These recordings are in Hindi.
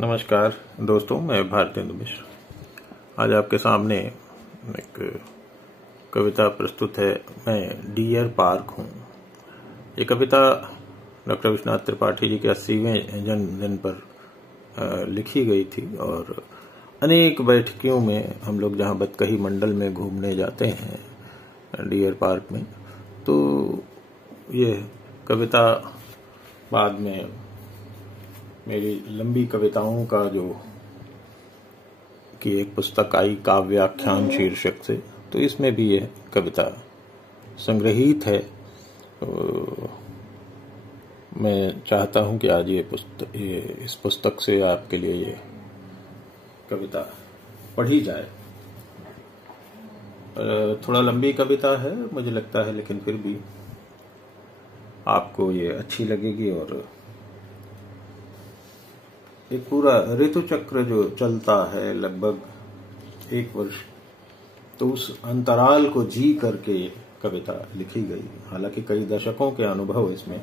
नमस्कार दोस्तों, मैं भारतेंदु मिश्र। आज आपके सामने एक कविता प्रस्तुत है। मैं डियर पार्क हूँ। ये कविता डॉक्टर विश्वनाथ त्रिपाठी जी के 80वें जन्मदिन पर लिखी गई थी और अनेक बैठकों में हम लोग जहाँ बतकही मंडल में घूमने जाते हैं डियर पार्क में, तो ये कविता बाद में मेरी लंबी कविताओं का जो कि एक पुस्तक आई काव्याख्यान शीर्षक से, तो इसमें भी यह कविता संग्रहित है। तो मैं चाहता हूं कि आज इस पुस्तक से आपके लिए ये कविता पढ़ी जाए। थोड़ा लंबी कविता है मुझे लगता है, लेकिन फिर भी आपको ये अच्छी लगेगी। और एक पूरा ऋतु चक्र जो चलता है लगभग 1 वर्ष, तो उस अंतराल को जी करके कविता लिखी गई। हालांकि कई दशकों के अनुभव इसमें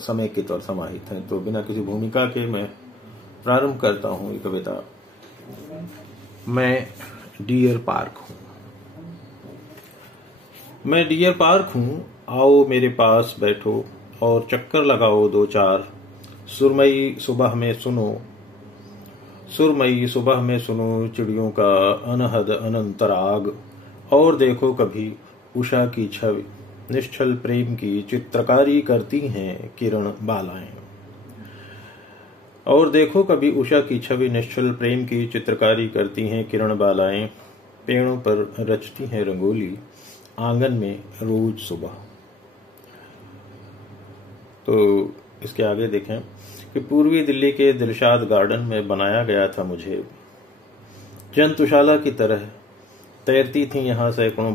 समेकित और समाहित हैं। तो बिना किसी भूमिका के मैं प्रारंभ करता हूं ये कविता। मैं डियर पार्क हूं। मैं डियर पार्क हूं, आओ मेरे पास बैठो और चक्कर लगाओ 2-4। सुरमई सुबह में सुनो चिड़ियों का अनहद अनंतराग। और देखो कभी उषा की छवि निश्चल प्रेम की चित्रकारी करती हैं किरण बालाएं। और देखो कभी उषा की छवि निश्चल प्रेम की चित्रकारी करती हैं किरण बालाएं। पेड़ों पर रचती हैं रंगोली आंगन में रोज सुबह। तो इसके आगे देखें कि पूर्वी दिल्ली के दिलशाद गार्डन में बनाया गया था मुझे। जंतुशाला की तरह तैरती थीं यहाँ सैकड़ों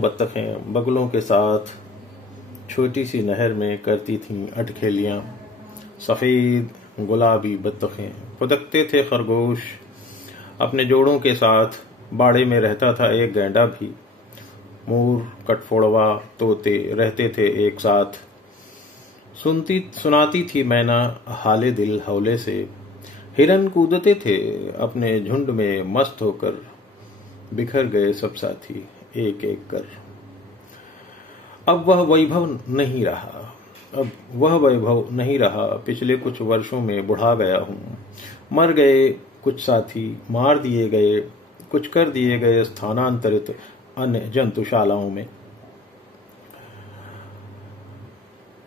बत्तखें बगुलों के साथ छोटी सी नहर में करती थीं अटखेलियां। सफेद गुलाबी बत्तखें फुदकते थे खरगोश अपने जोड़ों के साथ। बाड़े में रहता था एक गैंडा भी। मोर कटफोड़वा तोते रहते थे एक साथ। सुनाती थी मैना हाले दिल हौले से। हिरन कूदते थे अपने झुंड में मस्त होकर। बिखर गए सब साथी एक एक कर। अब वह वैभव नहीं रहा। पिछले कुछ वर्षों में बुढ़ा गया हूँ। मर गए कुछ साथी, मार दिए गए, कुछ कर दिए गए स्थानांतरित अन्य जंतुशालाओं में।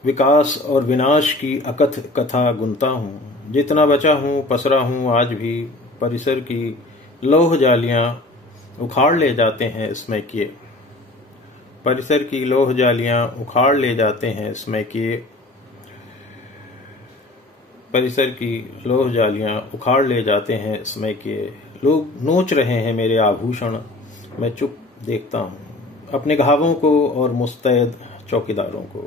विकास और विनाश की अकथ कथा गुनता हूँ। जितना बचा हूँ पसरा हूँ आज भी। परिसर की लौह जालियां उखाड़ ले जाते हैं समय किए। परिसर की लौह जालियां उखाड़ ले जाते हैं समय किए। परिसर की लौह जालियां उखाड़ ले जाते हैं समय किए। लोग नोच रहे हैं मेरे आभूषण। मैं चुप देखता हूँ अपने घावों को और मुस्तैद चौकीदारों को।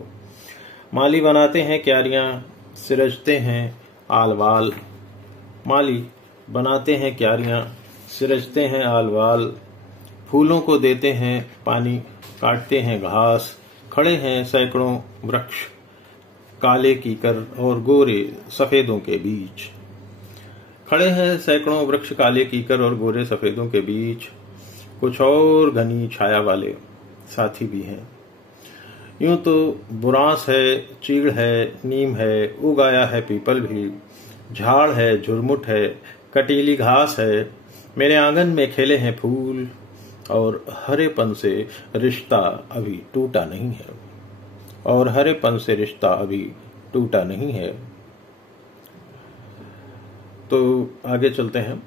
माली बनाते हैं क्यारियां, सिरजते हैं आलवाल। माली बनाते हैं क्यारियां, सिरजते हैं आलवाल। फूलों को देते हैं पानी, काटते हैं घास। खड़े हैं सैकड़ों वृक्ष काले कीकर और गोरे सफेदों के बीच। खड़े हैं सैकड़ों वृक्ष काले कीकर और गोरे सफेदों के बीच। कुछ और घनी छाया वाले साथी भी हैं। यूं तो बुरांस है, चीड़ है, नीम है, उगाया है पीपल भी। झाड़ है, झुरमुट है, कटीली घास है। मेरे आंगन में खेले हैं फूल और हरेपन से रिश्ता अभी टूटा नहीं है। तो आगे चलते हैं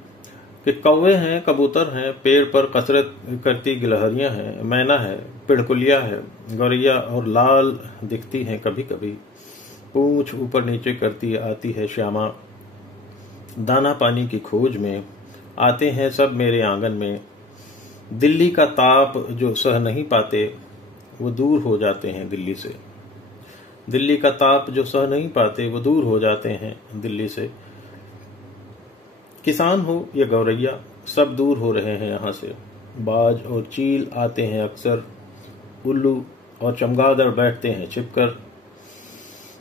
कि कौवे हैं, कबूतर हैं, पेड़ पर कसरत करती गिलहरियां हैं, मैना है, पिड़कुलिया है, गौरैया और लाल दिखती हैं कभी कभी। पूंछ ऊपर नीचे करती आती है श्यामा। दाना पानी की खोज में आते हैं सब मेरे आंगन में। दिल्ली का ताप जो सह नहीं पाते वो दूर हो जाते हैं दिल्ली से। दिल्ली का ताप जो सह नहीं पाते वो दूर हो जाते हैं दिल्ली से। किसान हो या गौरैया सब दूर हो रहे हैं यहाँ से। बाज और चील आते हैं अक्सर। उल्लू और चमगादड़ बैठते हैं छिपकर।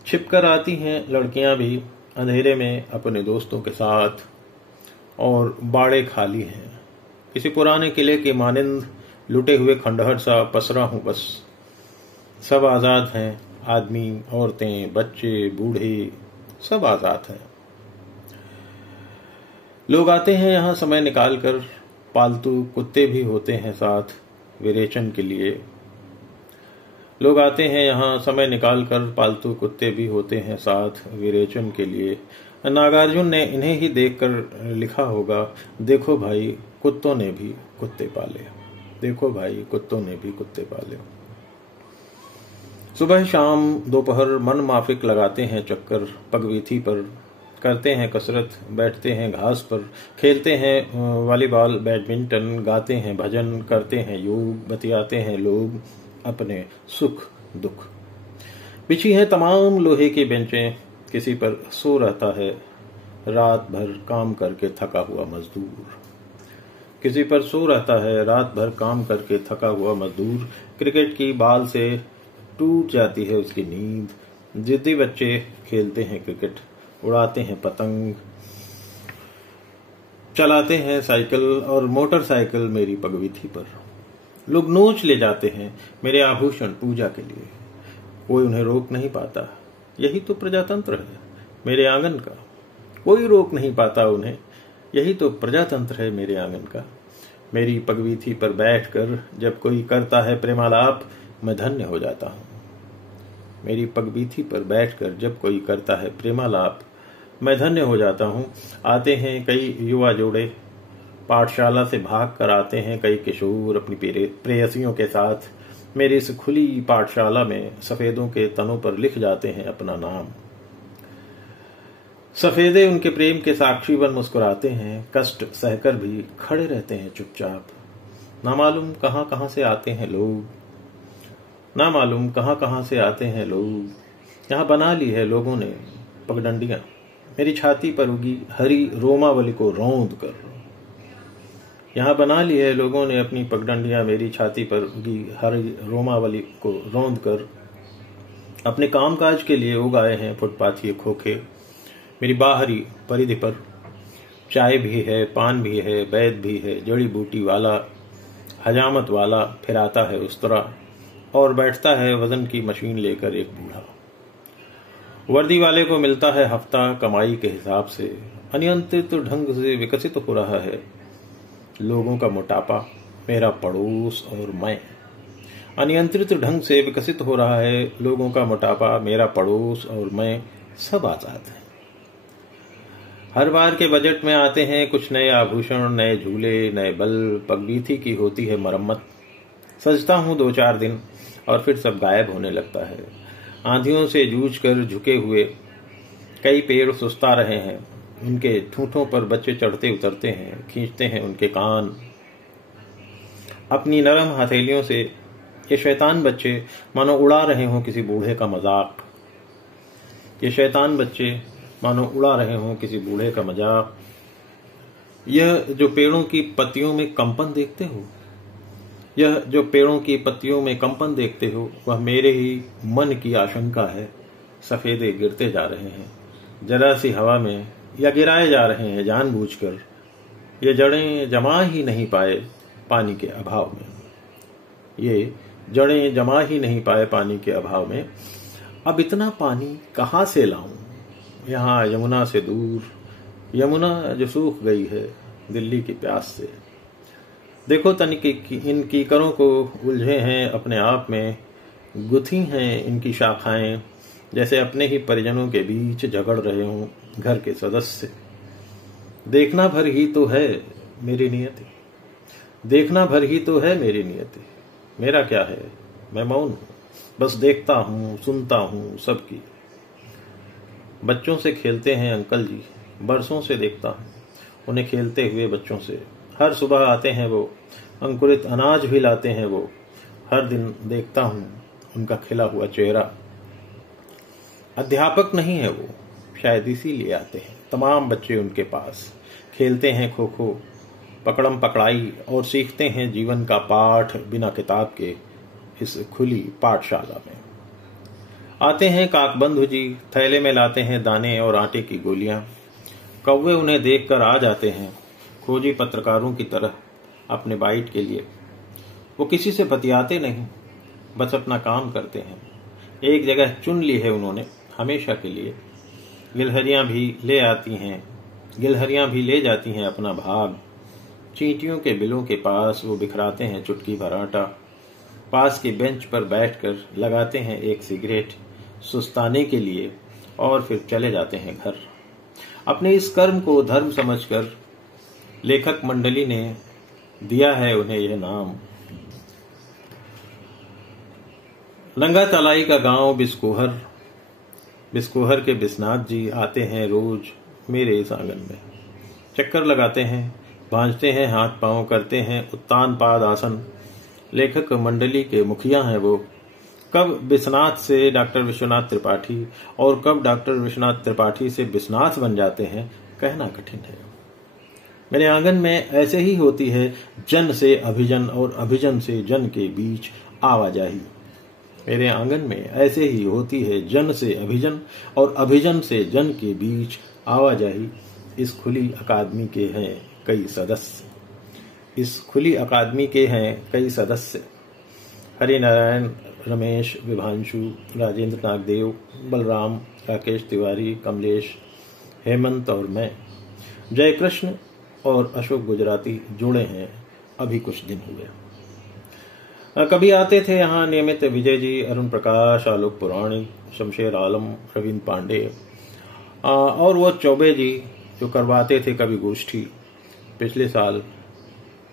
छिपकर आती हैं लड़कियां भी अंधेरे में अपने दोस्तों के साथ, और बाड़े खाली हैं। किसी पुराने किले के मानिंद लुटे हुए खंडहर सा पसरा हूं बस। सब आजाद हैं, आदमी, औरतें, बच्चे, बूढ़े, सब आजाद हैं। लोग आते हैं यहाँ समय निकालकर, पालतू कुत्ते भी होते हैं साथ विरेचन के लिए। लोग आते हैं यहाँ समय निकालकर, पालतू कुत्ते भी होते हैं साथ विरेचन के लिए। नागार्जुन ने इन्हें ही देखकर लिखा होगा, देखो भाई कुत्तों ने भी कुत्ते पाले, देखो भाई कुत्तों ने भी कुत्ते पाले। सुबह शाम दोपहर मन माफिक लगाते हैं चक्कर पगवीथी पर, करते हैं कसरत, बैठते हैं घास पर, खेलते हैं वॉलीबॉल बैडमिंटन, गाते हैं भजन, करते हैं योग, बतियाते हैं लोग अपने सुख दुख। बिछी हैं तमाम लोहे की बेंचें, किसी पर सो रहता है रात भर काम करके थका हुआ मजदूर। किसी पर सो रहता है रात भर काम करके थका हुआ मजदूर। क्रिकेट की बाल से टूट जाती है उसकी नींद। जिद्दी बच्चे खेलते हैं क्रिकेट, उड़ाते हैं पतंग, चलाते हैं साइकिल और मोटरसाइकिल मेरी पगवीथी पर। लोग नोच ले जाते हैं मेरे आभूषण पूजा के लिए, कोई उन्हें रोक नहीं पाता। यही तो प्रजातंत्र है मेरे आंगन का, कोई रोक नहीं पाता उन्हें। यही तो प्रजातंत्र है मेरे आंगन का। मेरी पगवीथी पर बैठकर जब कोई करता है प्रेमालाप, मैं धन्य हो जाता हूँ। मेरी पगवीथी पर बैठकर जब कोई करता है प्रेमालाप, मैं धन्य हो जाता हूँ। आते हैं कई युवा जोड़े, पाठशाला से भाग कर आते हैं कई किशोर अपनी प्रेयसियों के साथ। मेरी इस खुली पाठशाला में सफेदों के तनों पर लिख जाते हैं अपना नाम। सफेदे उनके प्रेम के साक्षी बन मुस्कुराते हैं, कष्ट सहकर भी खड़े रहते हैं चुपचाप। ना मालूम कहां कहां से आते हैं लोग, ना मालूम कहां कहां से आते हैं लोग। यहाँ बना ली है लोगों ने पगडंडियां मेरी छाती पर उगी हरी रोमावली को रौंद कर। यहाँ बना ली है लोगों ने अपनी पगडंडियां मेरी छाती पर उगी हरी रोमावली को रौंद कर। अपने कामकाज के लिए उगाए हैं फुटपाथी खोखे मेरी बाहरी परिधि पर। चाय भी है, पान भी है, वैद भी है, जड़ी बूटी वाला, हजामत वाला फिर आता है उस तरह, और बैठता है वजन की मशीन लेकर एक बूढ़ा। वर्दी वाले को मिलता है हफ्ता कमाई के हिसाब से। अनियंत्रित ढंग से विकसित हो रहा है लोगों का मोटापा, मेरा पड़ोस और मैं। अनियंत्रित ढंग से विकसित हो रहा है लोगों का मोटापा, मेरा पड़ोस और मैं, सब आजाद हैं। हर बार के बजट में आते हैं कुछ नए आभूषण, नए झूले, नए बल्ब। पगवीथी की होती है मरम्मत। सजता हूं 2-4 दिन और फिर सब गायब होने लगता है। आंधियों से जूझकर झुके हुए कई पेड़ सुस्ता रहे हैं। उनके ठूंठों पर बच्चे चढ़ते उतरते हैं, खींचते हैं उनके कान अपनी नरम हथेलियों से। ये शैतान बच्चे मानो उड़ा रहे हों किसी बूढ़े का मजाक। ये शैतान बच्चे मानो उड़ा रहे हों किसी बूढ़े का मजाक। यह जो पेड़ों की पत्तियों में कंपन देखते हो, यह जो पेड़ों की पत्तियों में कंपन देखते हो, वह मेरे ही मन की आशंका है। सफेदे गिरते जा रहे हैं जरा सी हवा में, या गिराए जा रहे हैं जानबूझकर। ये जड़ें जमा ही नहीं पाए पानी के अभाव में, ये जड़ें जमा ही नहीं पाए पानी के अभाव में। अब इतना पानी कहाँ से लाऊं? यहाँ यमुना से दूर, यमुना जो सूख गई है दिल्ली की प्यास से। देखो तनिक इन कीकरों को उलझे हैं अपने आप में, गुथी हैं इनकी शाखाएं, जैसे अपने ही परिजनों के बीच झगड़ रहे हों घर के सदस्य। देखना भर ही तो है मेरी नियति, देखना भर ही तो है मेरी नियति। मेरा क्या है, मैं मौन हूं, बस देखता हूं, सुनता हूं सबकी। बच्चों से खेलते हैं अंकल जी, बरसों से देखता हूं उन्हें खेलते हुए बच्चों से। हर सुबह आते हैं वो, अंकुरित अनाज भी लाते हैं वो। हर दिन देखता हूं उनका खिला हुआ चेहरा। अध्यापक नहीं है वो, शायद इसीलिए आते हैं तमाम बच्चे उनके पास। खेलते हैं खो खो, पकड़म पकड़ाई और सीखते हैं जीवन का पाठ बिना किताब के इस खुली पाठशाला में। आते हैं काकबंधु जी, थैले में लाते हैं दाने और आटे की गोलियां। कौवे उन्हें देखकर आ जाते हैं, खोजी पत्रकारों की तरह अपने बाइट के लिए। वो किसी से बतियाते नहीं, बस अपना काम करते हैं। एक जगह चुन ली है उन्होंने हमेशा के लिए। गिलहरियां भी ले जाती हैं अपना भाग। चींटियों के बिलों के पास वो बिखराते हैं चुटकी भर आटा। पास की बेंच पर बैठकर लगाते हैं एक सिगरेट सुस्ताने के लिए और फिर चले जाते हैं घर। अपने इस कर्म को धर्म समझकर लेखक मंडली ने दिया है उन्हें यह नाम। लंगा तलाई का गांव बिस्कोहर के बिस्नाथ जी आते हैं रोज मेरे इस आंगन में। चक्कर लगाते हैं, भांजते हैं हाथ पांव, करते हैं उत्तान पाद आसन। लेखक मंडली के मुखिया हैं वो। कब बिस्नाथ से डॉक्टर विश्वनाथ त्रिपाठी और कब डॉक्टर विश्वनाथ त्रिपाठी से बिस्नाथ बन जाते हैं, कहना कठिन है। मेरे आंगन में ऐसे ही होती है जन से अभिजन और अभिजन से जन के बीच आवाजाही। मेरे आंगन में ऐसे ही होती है जन से अभिजन और अभिजन से जन के बीच आवाजाही। इस खुली अकादमी के हैं कई सदस्य। हरिनारायण, रमेश, विभांशु, राजेंद्र नागदेव, बलराम, राकेश तिवारी, कमलेश, हेमंत और मैं। जयकृष्ण और अशोक गुजराती जुड़े हैं अभी कुछ दिन हुए। कभी आते थे यहाँ नियमित विजय जी, अरुण प्रकाश, आलोक पुराणी, शमशेर आलम, रविंद्र पांडे और वो चौबे जी जो करवाते थे कभी गोष्ठी। पिछले साल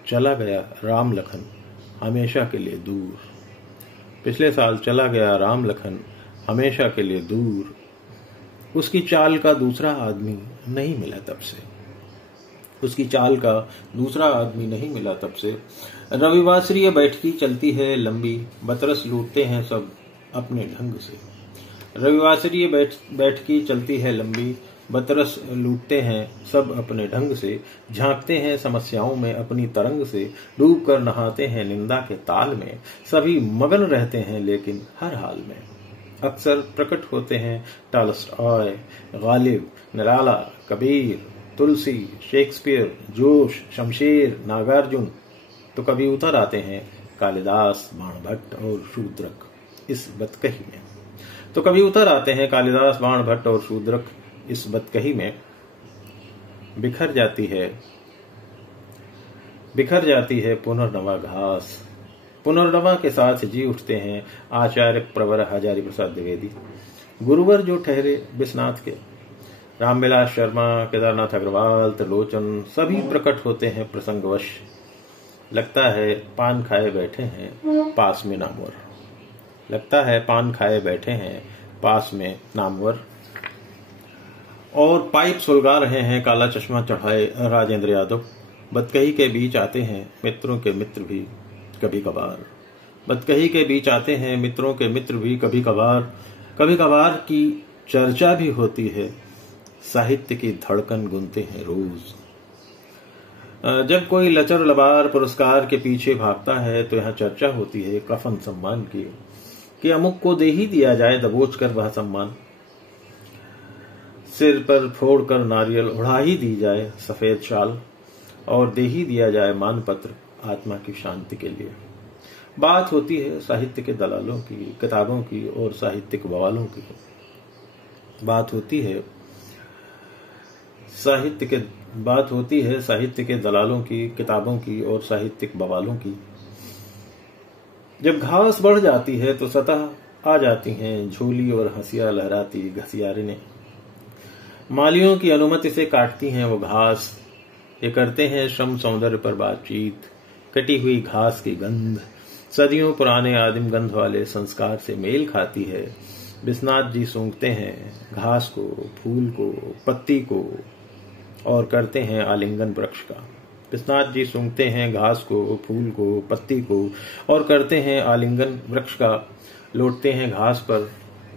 चला गया राम लखन हमेशा के लिए दूर। उसकी चाल का दूसरा आदमी नहीं मिला तब से। रविवासरीय बैठकी चलती है लंबी, बतरस लूटते हैं सब अपने ढंग से। झांकते हैं समस्याओं में अपनी तरंग से, डूब कर नहाते हैं निंदा के ताल में। सभी मगन रहते हैं लेकिन हर हाल में। अक्सर प्रकट होते हैं टॉलस्टॉय, गालिब, निराला, कबीर, तुलसी, शेक्सपियर, जोश, शमशेर, नागार्जुन। तो कभी उतर आते हैं कालिदास, बाणभट्ट और शूद्रक इस बतकही में। बिखर जाती है पुनर्नवा घास। पुनर्नवा के साथ जी उठते हैं आचार्य प्रवर हजारी प्रसाद द्विवेदी, गुरुवर जो ठहरे बिस्नाथ के। रामविलास शर्मा, केदारनाथ अग्रवाल, त्रिलोचन सभी प्रकट होते हैं प्रसंगवश। लगता है पान खाए बैठे हैं पास में नामवर। और पाइप सुलगा रहे हैं काला चश्मा चढ़ाए राजेंद्र यादव। बतकही के बीच आते हैं मित्रों के मित्र भी कभी कभार की चर्चा भी होती है। साहित्य की धड़कन गुनते हैं रोज। जब कोई लचर लबार पुरस्कार के पीछे भागता है तो यहाँ चर्चा होती है कफन सम्मान की, कि अमुक को दे ही दिया जाए दबोच कर वह सम्मान। सिर पर फोड़कर नारियल उड़ा ही दी जाए सफेद शाल, और दे ही दिया जाए मानपत्र आत्मा की शांति के लिए। बात होती है साहित्य के दलालों की, किताबों की और साहित्यिक बवालों की। बात होती है साहित्य के दलालों की, किताबों की और साहित्यिक बवालों की। जब घास बढ़ जाती है तो सतह आ जाती हैं झोली और हंसिया लहराती घसियारिनें। मालियों की अनुमति से काटती हैं वो घास। ये करते हैं श्रम सौंदर्य पर बातचीत। कटी हुई घास की गंध सदियों पुराने आदिम गंध वाले संस्कार से मेल खाती है। बिस्नाथ जी सूंघते हैं घास को, फूल को, पत्ती को और करते हैं आलिंगन वृक्ष का। बिस्नाथ जी सूंघते हैं घास को, फूल को, पत्ती को और करते हैं आलिंगन वृक्ष का। लौटते हैं घास पर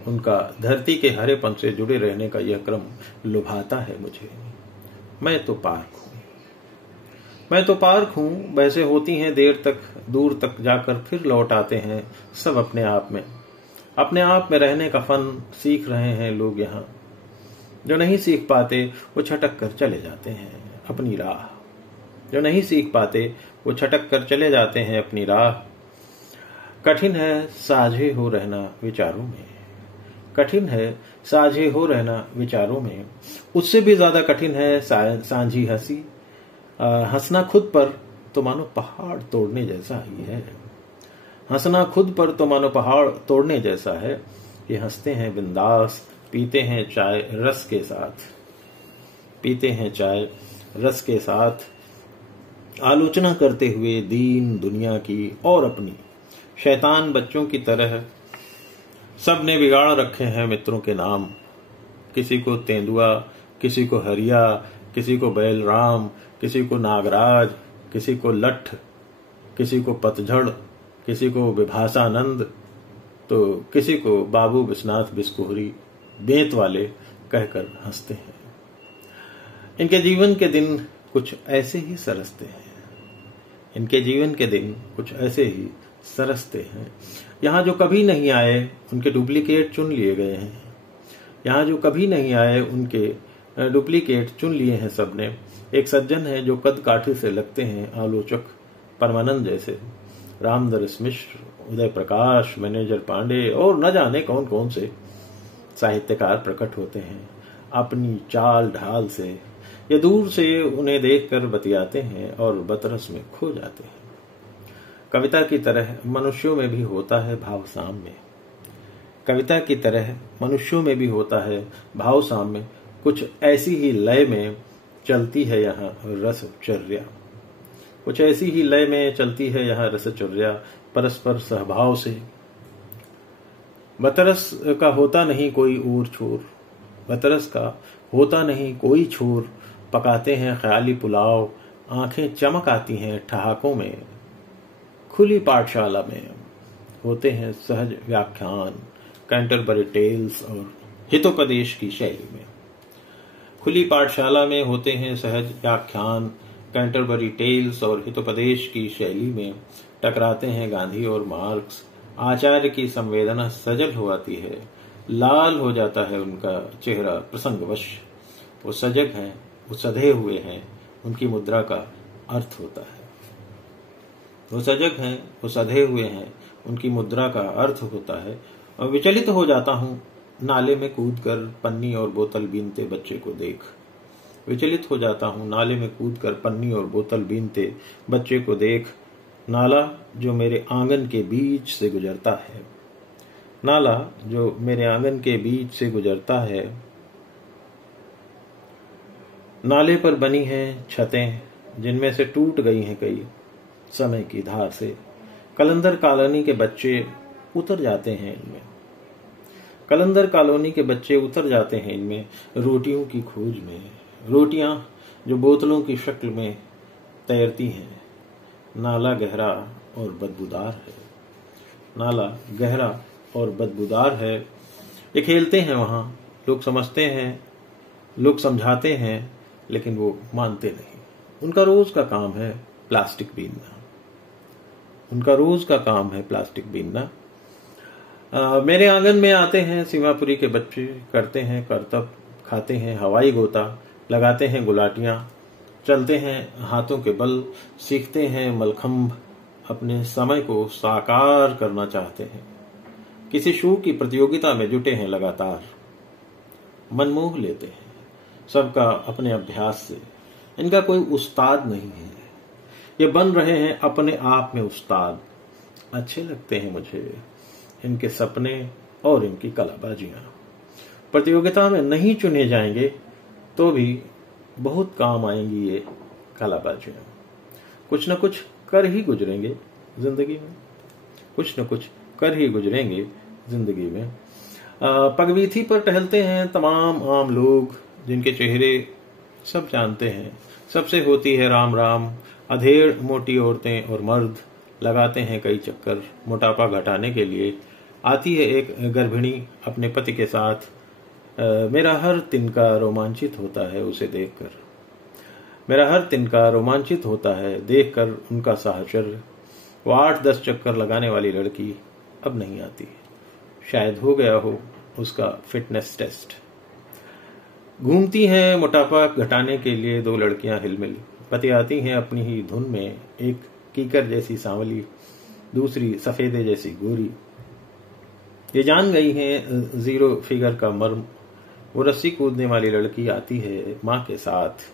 उनका धरती के हरेपन से जुड़े रहने का यह क्रम लुभाता है मुझे। मैं तो पार्क हूँ। बहसें होती हैं देर तक, दूर तक जाकर फिर लौट आते हैं सब अपने आप में। अपने आप में रहने का फन सीख रहे हैं लोग यहाँ। जो नहीं सीख पाते वो छटक कर चले जाते हैं अपनी राह। जो नहीं सीख पाते वो छटक कर चले जाते हैं अपनी राह। कठिन है साझे हो रहना विचारों में, कठिन है साझे हो रहना विचारों में। उससे भी ज्यादा कठिन है सांझी हंसी। हंसना खुद पर तो मानो पहाड़ तोड़ने जैसा ही है। हंसना खुद पर तो मानो पहाड़ तोड़ने जैसा है। ये हंसते हैं बिंदास, पीते हैं चाय रस के साथ, पीते हैं चाय रस के साथ। आलोचना करते हुए दीन दुनिया की और अपनी, शैतान बच्चों की तरह सब ने बिगाड़ रखे हैं मित्रों के नाम। किसी को तेंदुआ, किसी को हरिया, किसी को बैलराम, किसी को नागराज, किसी को लठ, किसी को पतझड़, किसी को विभासानंद, तो किसी को बाबू विश्वनाथ बिस्कोहरी बेंत वाले कहकर हंसते हैं। इनके जीवन के दिन कुछ ऐसे ही सरसते हैं, इनके जीवन के दिन कुछ ऐसे ही सरसते हैं। यहाँ जो कभी नहीं आए उनके डुप्लीकेट चुन लिए गए हैं। यहाँ जो कभी नहीं आए उनके डुप्लीकेट चुन लिए हैं सबने। एक सज्जन है जो कद काठी से लगते हैं आलोचक, परमानंद जैसे, रामदरस मिश्र, उदय प्रकाश, मैनेजर पांडे और न जाने कौन कौन से साहित्यकार प्रकट होते हैं अपनी चाल ढाल से। ये दूर से उन्हें देखकर बतियाते हैं और बतरस में खो जाते हैं। कविता की तरह मनुष्यों में भी होता है भाव साम्य, कविता की तरह मनुष्यों में भी होता है भाव साम्य। कुछ ऐसी ही लय में चलती है यहाँ रसचर्या, कुछ ऐसी ही लय में चलती है यहाँ रसचर्या, परस्पर सहभाव से। बतरस का होता नहीं कोई और छोर, बतरस का होता नहीं कोई छोर। पकाते हैं ख्याली पुलाव, आंखें चमक आती हैं ठहाकों में। खुली पाठशाला में होते हैं सहज व्याख्यान, कैंटरबरी टेल्स और हितोपदेश की शैली में। खुली पाठशाला में होते हैं सहज व्याख्यान, कैंटरबरी टेल्स और हितोपदेश की शैली में। टकराते हैं गांधी और मार्क्स, आचार्य की संवेदना सजल हो आती है, लाल हो जाता है उनका चेहरा प्रसंगवश। वो सजग हैं, वो सधे हुए हैं, उनकी मुद्रा का अर्थ होता है। वो सजग हैं, वो सधे हुए हैं, उनकी मुद्रा का अर्थ होता है। और विचलित हो जाता हूँ नाले में कूदकर पन्नी और बोतल बीनते बच्चे को देख। विचलित हो जाता हूँ नाले में कूदकर पन्नी और बोतल बीनते बच्चे को देख। नाला जो मेरे आंगन के बीच से गुजरता है, नाला जो मेरे आंगन के बीच से गुजरता है। नाले पर बनी हैं छतें जिनमें से टूट गई हैं कई समय की धार से। कलंदर कॉलोनी के बच्चे उतर जाते हैं इनमें, कलंदर कॉलोनी के बच्चे उतर जाते हैं इनमें रोटियों की खोज में। रोटियां जो बोतलों की शक्ल में तैरती हैं। नाला गहरा और बदबूदार है, नाला गहरा और बदबूदार है। ये खेलते हैं वहां, लोग समझते हैं, लोग समझाते हैं, लेकिन वो मानते नहीं। उनका रोज का काम है प्लास्टिक बीनना, उनका रोज का काम है प्लास्टिक बीनना। मेरे आंगन में आते हैं सीमापुरी के बच्चे, करते हैं करतब, खाते हैं हवाई गोता, लगाते हैं गुलाटियां, चलते हैं हाथों के बल, सीखते हैं मलखंभ, अपने समय को साकार करना चाहते हैं। किसी शो की प्रतियोगिता में जुटे हैं लगातार, मनमोह लेते हैं सबका अपने अभ्यास से। इनका कोई उस्ताद नहीं है, ये बन रहे हैं अपने आप में उस्ताद। अच्छे लगते हैं मुझे इनके सपने और इनकी कलाबाजियां। प्रतियोगिता में नहीं चुने जाएंगे तो भी बहुत काम आएंगी ये कलाबाजियां। कुछ न कुछ कर ही गुजरेंगे जिंदगी में, कुछ न कुछ कर ही गुजरेंगे जिंदगी में। पगवीथी पर टहलते हैं तमाम आम लोग जिनके चेहरे सब जानते हैं, सबसे होती है राम राम। अधेड़ मोटी औरतें और मर्द लगाते हैं कई चक्कर मोटापा घटाने के लिए। आती है एक गर्भिणी अपने पति के साथ। मेरा हर तिनका रोमांचित होता है उसे देखकर, मेरा हर तिनका रोमांचित होता है देखकर उनका साहचर्य। वो 8-10 चक्कर लगाने वाली लड़की अब नहीं आती, शायद हो गया हो उसका फिटनेस टेस्ट। घूमती हैं मोटापा घटाने के लिए दो लड़कियां हिलमिल, बतियाती हैं अपनी ही धुन में, एक कीकर जैसी सांवली, दूसरी सफेदे जैसी गोरी। ये जान गई हैं जीरो फिगर का मर्म। वो रस्सी कूदने वाली लड़की आती है माँ के साथ,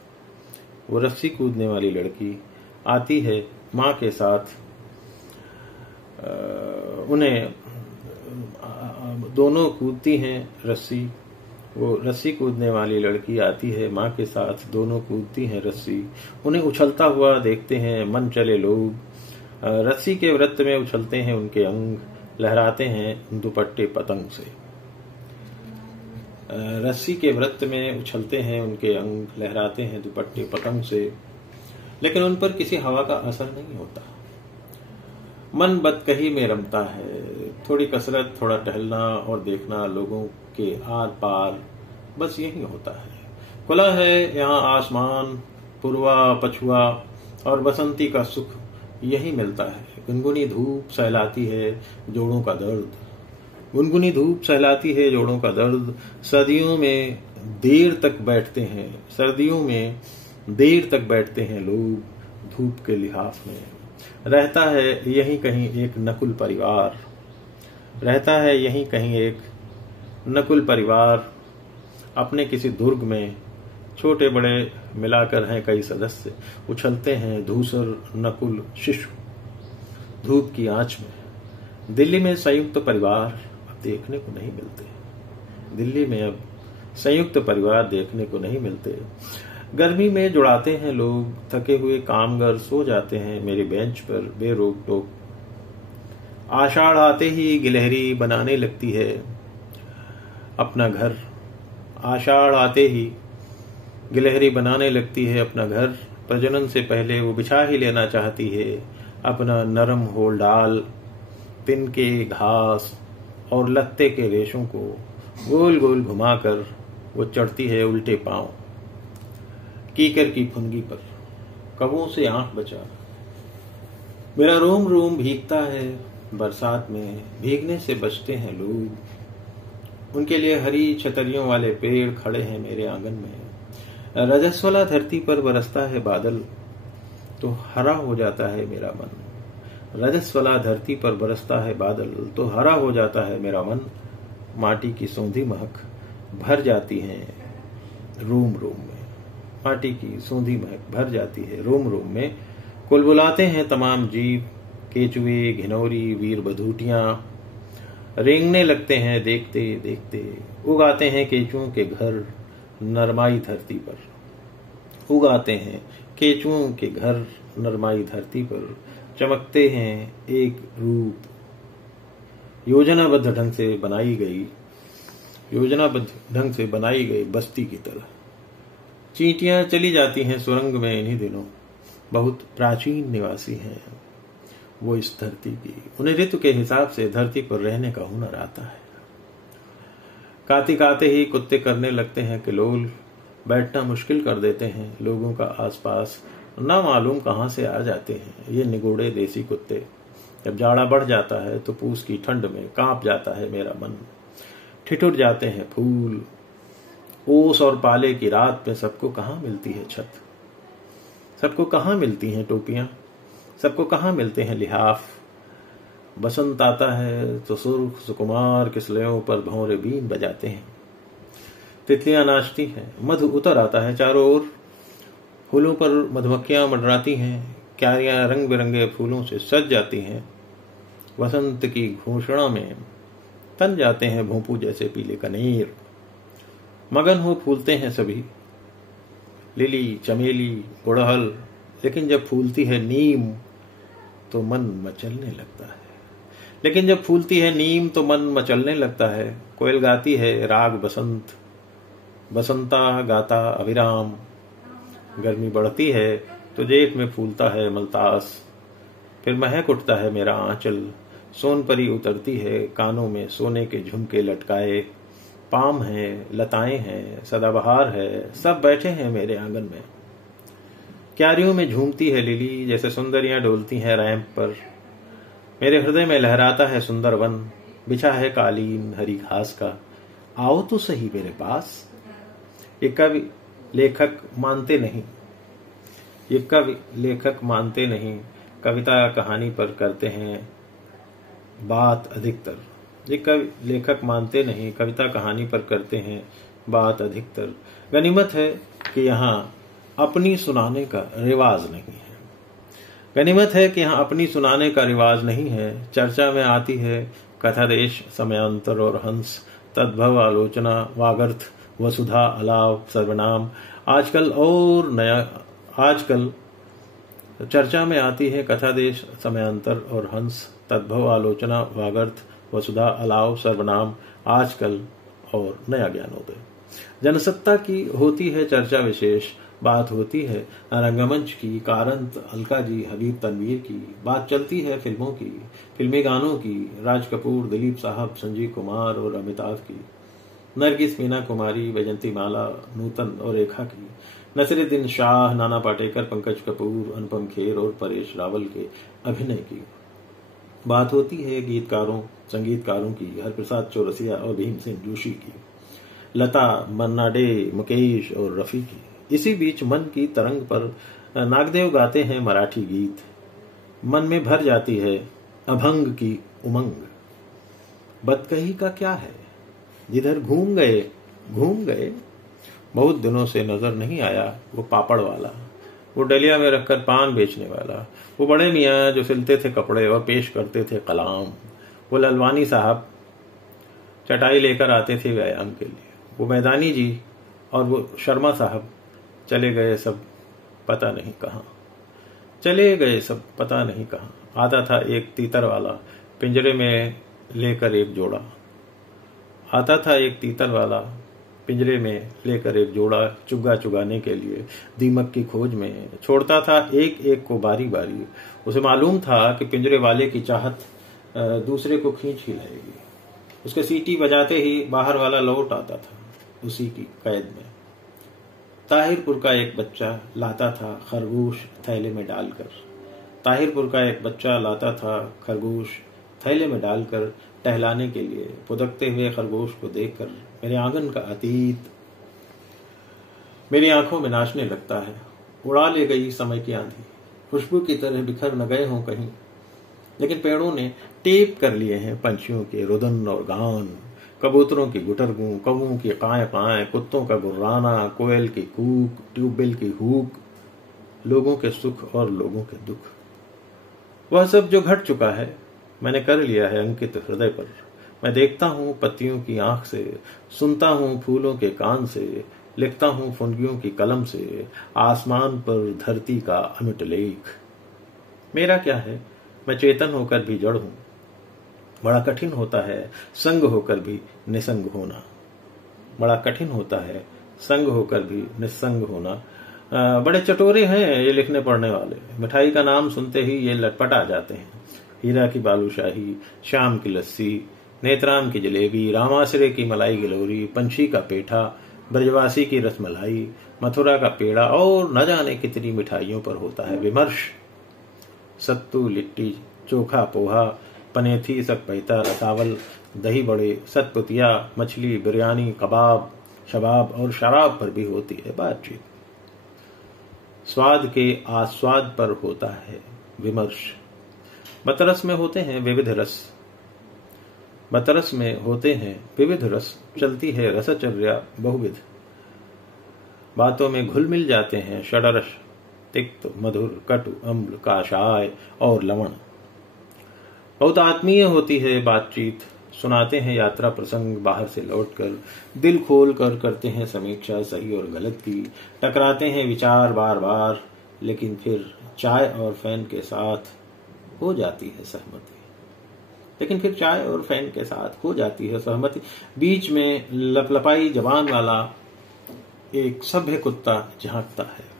वो रस्सी कूदने वाली लड़की आती है माँ के साथ। उन्हें दोनों कूदती हैं रस्सी, वो रस्सी कूदने वाली लड़की आती है माँ के साथ, दोनों कूदती हैं रस्सी। उन्हें उछलता हुआ देखते हैं मन चले लोग, रस्सी के वृत्त में उछलते हैं उनके अंग, लहराते हैं दुपट्टे पतंग से। रस्सी के वृत्त में उछलते हैं उनके अंग, लहराते हैं दुपट्टे पतंग से, लेकिन उन पर किसी हवा का असर नहीं होता। मन बदकही में रमता है, थोड़ी कसरत, थोड़ा टहलना और देखना लोगों के आर पार, बस यही होता है। खुला है यहाँ आसमान, पूर्वा पछुआ और बसंती का सुख यही मिलता है। गुनगुनी धूप सहलाती है जोड़ों का दर्द, गुनगुनी धूप सहलाती है जोड़ों का दर्द। सर्दियों में देर तक बैठते हैं, सर्दियों में देर तक बैठते हैं लोग धूप के लिहाफ में। रहता है यहीं कहीं एक नकुल परिवार, रहता है यहीं कहीं एक नकुल परिवार, अपने किसी दुर्ग में छोटे बड़े मिलाकर हैं कई सदस्य, उछलते हैं धूसर नकुल शिशु धूप की आंच में। दिल्ली में संयुक्त परिवार अब देखने को नहीं मिलते, दिल्ली में अब संयुक्त परिवार देखने को नहीं मिलते। गर्मी में जुड़ाते हैं लोग, थके हुए कामगर सो जाते हैं मेरी बेंच पर बेरोक टोक। आषाढ़ आते ही गिलहरी बनाने लगती है अपना घर, आषाढ़ आते ही गिलहरी बनाने लगती है अपना घर। प्रजनन से पहले वो बिछा ही लेना चाहती है अपना नरम होल डाल, तिनके घास और लत्ते के रेशों को गोल गोल घुमाकर वो चढ़ती है उल्टे पांव कीकर की फुनगी पर, कबों से आंख बचा। मेरा रोम रोम भीगता है बरसात में, भीगने से बचते हैं लोग, उनके लिए हरी छतरियों वाले पेड़ खड़े हैं मेरे आंगन में। रजस्वला धरती पर बरसता है बादल तो हरा हो जाता है मेरा मन, रजस्वला धरती पर बरसता है बादल तो हरा हो जाता है मेरा मन। माटी की सौंधी महक भर जाती है रोम रोम में, माटी की सौंधी महक भर जाती है रोम रोम में। कुलबुलाते हैं तमाम जीव, केचुए, घिनौरी, वीर बधूटियां रेंगने लगते हैं देखते देखते। उगाते हैं केचुओं के घर नरमाई धरती पर, उगाते हैं केचुओं के घर नरमाई धरती पर। चमकते हैं एक रूप योजनाबद्ध ढंग से बनाई गई, योजनाबद्ध ढंग से बनाई गई बस्ती की तरह। चींटियां चली जाती हैं सुरंग में इन्हीं दिनों, बहुत प्राचीन निवासी हैं वो इस धरती की, उन्हें ऋतु के हिसाब से धरती पर रहने का हुनर आता है। काते काते ही कुत्ते करने लगते हैं किलोल, बैठना मुश्किल कर देते हैं लोगों का आसपास, ना मालूम कहां से आ जाते हैं ये निगोड़े देसी कुत्ते। जब जाड़ा बढ़ जाता है तो पूस की ठंड में कांप जाता है मेरा मन। ठिठुर जाते हैं फूल, ओस और पाले की रात में सबको कहां मिलती है छत, सबको कहां मिलती हैं टोपियां, सबको कहां मिलते हैं लिहाफ। बसंत आता है तो सुर्ख सुकुमार किसलियों पर भौरे बीन बजाते हैं, तितलियां नाचती हैं, मधु उतर आता है चारों ओर, फूलों पर मधुमक्खियां मंडराती हैं, क्यारियां रंग बिरंगे फूलों से सज जाती हैं। वसंत की घोषणा में तन जाते हैं भोंपू जैसे पीले कनेर, मगन हो फूलते हैं सभी, लिली, चमेली, गुड़हल, लेकिन जब फूलती है नीम तो मन मचलने लगता है, लेकिन जब फूलती है नीम तो मन मचलने लगता है। कोयल गाती है राग बसंत, बसंता गाता अविराम। गर्मी बढ़ती है तो जेठ में फूलता है मलतास, फिर महक उठता है मेरा आंचल। सोनपरी उतरती है कानों में सोने के झुमके लटकाए, पाम है, लताएं हैं, सदाबहार है, सब बैठे हैं मेरे आंगन में। क्यारियों में झूमती है लिली जैसे सुंदरियां डोलती हैं रैंप पर। मेरे हृदय में लहराता है सुंदर वन, बिछा है कालीन हरी घास का, आओ तो सही मेरे पास। ये कवि लेखक मानते नहीं, ये कवि लेखक मानते नहीं, कविता कहानी पर करते हैं बात अधिकतर। ये कवि लेखक मानते नहीं, कविता कहानी पर करते हैं बात अधिकतर। गनीमत है कि यहाँ अपनी सुनाने का रिवाज नहीं है, गनीमत है कि यहाँ अपनी सुनाने का रिवाज नहीं है। चर्चा में आती है कथा देश समयांतर और हंस, तद्भव आलोचना वागर्थ वसुधा अलाव सर्वनाम। आजकल चर्चा में आती है कथा देश समयांतर और हंस, तद्भव आलोचना वागर्थ वसुधा अलाव सर्वनाम, आजकल और नया ज्ञानोदय। जनसत्ता की होती है चर्चा विशेष, बात होती है रंगमंच की, कारंत अलका जी हबीब तनवीर की। बात चलती है फिल्मों की, फिल्मी गानों की, राज कपूर दिलीप साहब संजीव कुमार और अमिताभ की, नरगिस मीना कुमारी वैजंती माला नूतन और रेखा की, नसीरुद्दीन शाह नाना पाटेकर पंकज कपूर अनुपम खेर और परेश रावल के अभिनय की। बात होती है गीतकारों संगीतकारों की, हरप्रसाद चौरसिया और भीमसेन जोशी की, लता मन्ना डे मुकेश और रफी की। इसी बीच मन की तरंग पर नागदेव गाते हैं मराठी गीत, मन में भर जाती है अभंग की उमंग। बदकही का क्या है, जिधर घूम गए, बहुत दिनों से नजर नहीं आया वो पापड़ वाला, वो डलिया में रखकर पान बेचने वाला, वो बड़े मियाँ जो सिलते थे कपड़े और पेश करते थे कलाम, वो ललवानी साहब चटाई लेकर आते थे व्यायाम के लिए, वो मैदानी जी और वो शर्मा साहब चले गए सब पता नहीं कहाँ, चले गए सब पता नहीं कहाँ। आता था एक तीतर वाला पिंजरे में लेकर एक जोड़ा, आता था एक तीतर वाला पिंजरे में लेकर एक जोड़ा, चुग्गा चुगाने के लिए दीमक की खोज में छोड़ता था एक एक को बारी बारी। उसे मालूम था कि पिंजरे वाले की चाहत दूसरे को खींच ही लाएगी। उसके सीटी बजाते ही बाहर वाला लौट आता था उसी की कैद में। ताहिरपुर का एक बच्चा लाता था खरगोश थैले में डालकर, ताहिरपुर का एक बच्चा लाता था खरगोश थैले में डालकर टहलाने के लिए। पुदकते हुए खरगोश को देखकर मेरे आंगन का अतीत मेरी आंखों में नाचने लगता है। उड़ा ले गई समय की आंधी, खुशबू की तरह बिखर न गए हों कहीं, लेकिन पेड़ों ने टेप कर लिए हैं पंछियों के रुदन और गान, कबूतरों की गुटरगू, कौओं की काए काए, कुत्तों का गुर्राना, कोयल की कूक, ट्यूबवेल की हूक, लोगों के सुख और लोगों के दुख। वह सब जो घट चुका है मैंने कर लिया है अंकित हृदय पर। मैं देखता हूँ पत्तियों की आंख से, सुनता हूँ फूलों के कान से, लिखता हूँ फुनगियों की कलम से, आसमान पर धरती का अमिट लेख। मेरा क्या है, मैं चेतन होकर भी जड़ हूँ। बड़ा कठिन होता है संग होकर भी निसंग होना, बड़ा कठिन होता है संग होकर भी निसंग होना। बड़े चटोरे हैं ये लिखने पढ़ने वाले, मिठाई का नाम सुनते ही ये लटपट आ जाते हैं। हीरा की बालूशाही, श्याम की लस्सी, नेत्राम की जलेबी, रामासरे की मलाई गिलोरी, पंछी का पेठा, ब्रजवासी की रसमलाई, मथुरा का पेड़ा और न जाने कितनी मिठाइयों पर होता है विमर्श। सत्तू लिट्टी चोखा पोहा, पनेथी सकपैता रसावल, दही बड़े, सतपुतिया, मछली, बिरयानी, कबाब, शबाब और शराब पर भी होती है बातचीत। स्वाद के आस्वाद पर होता है विमर्श। बतरस में होते हैं विविध रस, बतरस में होते हैं विविध रस, चलती है रसचर्या बहुविध। बातों में घुल मिल जाते हैं षडरस, तिक्त मधुर कटु अम्ल काशाय और लवण। बहुत आत्मीय होती है बातचीत, सुनाते हैं यात्रा प्रसंग बाहर से लौटकर, दिल खोल कर करते हैं समीक्षा सही और गलत की, टकराते हैं विचार बार बार, लेकिन फिर चाय और फैन के साथ हो जाती है सहमति, लेकिन फिर चाय और फैन के साथ हो जाती है सहमति। बीच में लपलपाई जबान वाला एक सभ्य कुत्ता झांकता है,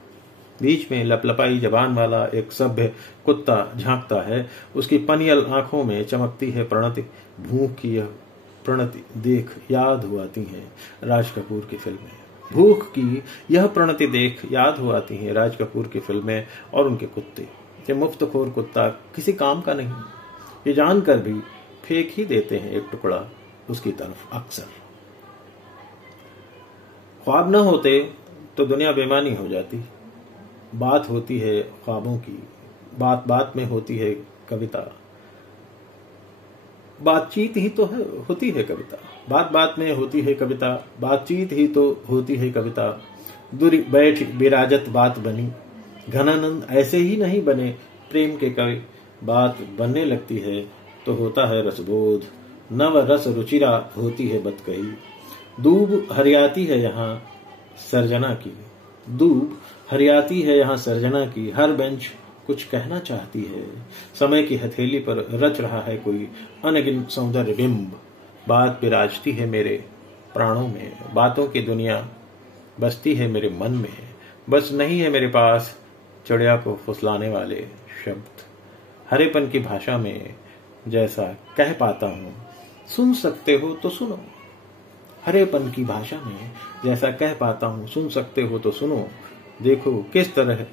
बीच में लपलपाई जबान वाला एक सभ्य कुत्ता झांकता है। उसकी पनियल आंखों में चमकती है प्रणति, भूख की यह प्रणति देख याद हुआती हैं राज कपूर की फिल्में। भूख की यह प्रणति देख याद हुआती हैं राज कपूर की फिल्में और उनके कुत्ते। ये मुफ्तखोर कुत्ता किसी काम का नहीं, ये जानकर भी फेंक ही देते हैं एक टुकड़ा उसकी तरफ अक्सर। ख्वाब न होते तो दुनिया बेमानी हो जाती। बात होती है ख्वाबों की, बात बात में होती है कविता। बातचीत ही तो होती है कविता, बात बात में होती है कविता, बातचीत ही तो होती है कविता। दूर बैठ विराजत बात बनी, घनानंद ऐसे ही नहीं बने प्रेम के कवि। बात बनने लगती है तो होता है रसबोध, नव रस रुचिरा होती है बतकही। दूब हरियाती है यहाँ सर्जना की, दूब हरियाती है यहाँ सर्जना की। हर बेंच कुछ कहना चाहती है, समय की हथेली पर रच रहा है कोई अनगिनत सौंदर्य बिंब। बात विराजती है मेरे प्राणों में, बातों की दुनिया बसती है मेरे मन में। बस नहीं है मेरे पास चिड़िया को फुसलाने वाले शब्द। हरेपन की भाषा में जैसा कह पाता हूँ, सुन सकते हो तो सुनो। हरेपन की भाषा में जैसा कह पाता हूँ, सुन सकते हो तो सुनो। देखो किस तरह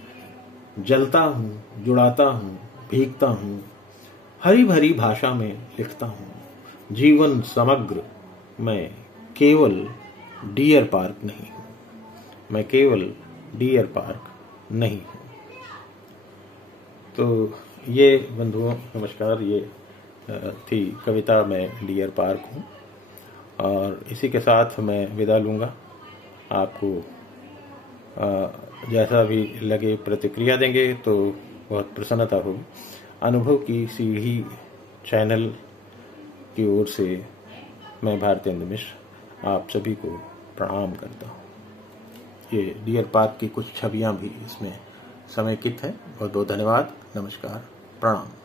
जलता हूँ, जुड़ाता हूँ, भीगता हूँ। हरी भरी भाषा में लिखता हूँ। जीवन समग्र मैं केवल डियर पार्क नहीं हूँ, मैं केवल डियर पार्क नहीं हूँ। तो ये बंधुओं नमस्कार, ये थी कविता मैं डियर पार्क हूँ। और इसी के साथ मैं विदा लूँगा। आपको जैसा भी लगे प्रतिक्रिया देंगे तो बहुत प्रसन्नता होगी। अनुभव की सीढ़ी चैनल की ओर से मैं भारतेंद्र मिश्र आप सभी को प्रणाम करता हूँ। ये डियर पार्क की कुछ छवियाँ भी इसमें समेकित है। बहुत बहुत धन्यवाद, नमस्कार, प्रणाम।